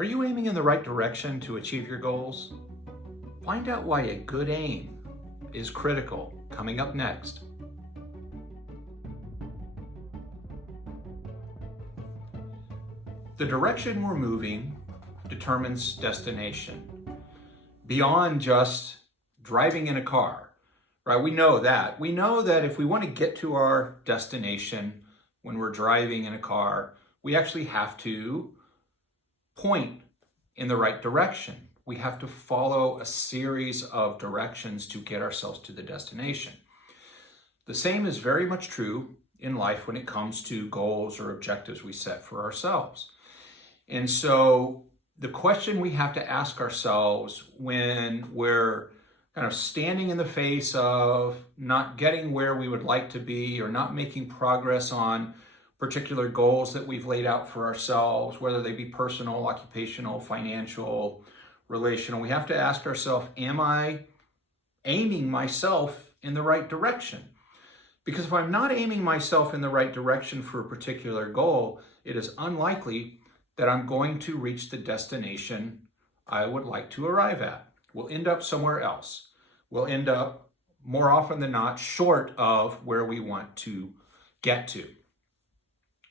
Are you aiming in the right direction to achieve your goals? Find out why a good aim is critical coming up next. The direction we're moving determines destination. Beyond just driving in a car, right? We know that. We know that if we want to get to our destination when we're driving in a car, we actually have to point in the right direction. We have to follow a series of directions to get ourselves to the destination. The same is very much true in life when it comes to goals or objectives we set for ourselves. And so the question we have to ask ourselves when we're kind of standing in the face of not getting where we would like to be or not making progress on particular goals that we've laid out for ourselves, whether they be personal, occupational, financial, relational, we have to ask ourselves, am I aiming myself in the right direction? Because if I'm not aiming myself in the right direction for a particular goal, it is unlikely that I'm going to reach the destination I would like to arrive at. We'll end up somewhere else. We'll end up, more often than not, short of where we want to get to.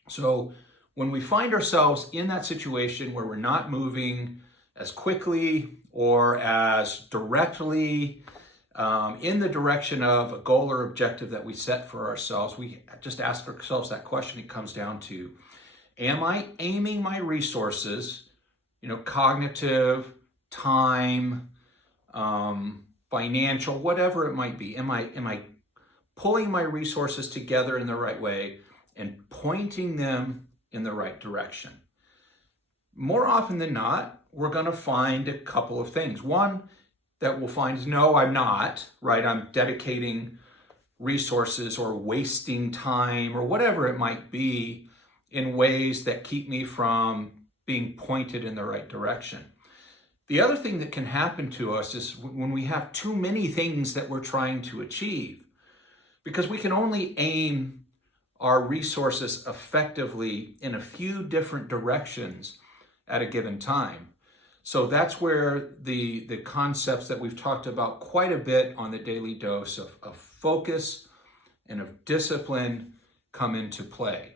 So when we find ourselves in that situation where we're not moving as quickly or as directly in the direction of a goal or objective that we set for ourselves, we just ask ourselves that question. It comes down to, am I aiming my resources, cognitive, time, financial, whatever it might be? Am I pulling my resources together in the right way and pointing them in the right direction? More often than not, we're going to find a couple of things. One that we'll find is, no, I'm not, right? I'm dedicating resources or wasting time or whatever it might be in ways that keep me from being pointed in the right direction. The other thing that can happen to us is when we have too many things that we're trying to achieve, because we can only aim our resources effectively in a few different directions at a given time. So that's where the concepts that we've talked about quite a bit on the Daily Dose of focus and of discipline come into play.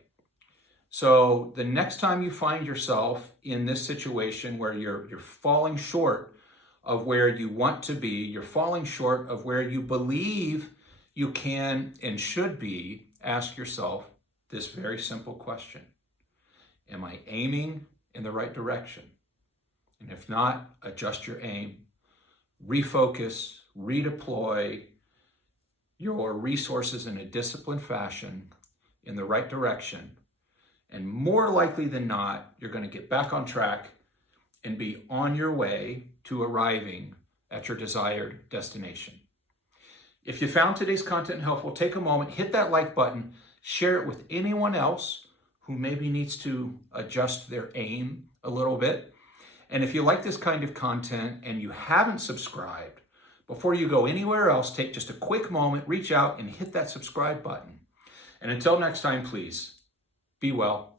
So the next time you find yourself in this situation where you're falling short of where you want to be, you're falling short of where you believe you can and should be, ask yourself this very simple question. Am I aiming in the right direction? And if not, adjust your aim, refocus, redeploy your resources in a disciplined fashion in the right direction. And more likely than not, you're going to get back on track and be on your way to arriving at your desired destination. If you found today's content helpful, take a moment, hit that like button, share it with anyone else who maybe needs to adjust their aim a little bit. And if you like this kind of content and you haven't subscribed, before you go anywhere else, take just a quick moment, reach out and hit that subscribe button. And until next time, please be well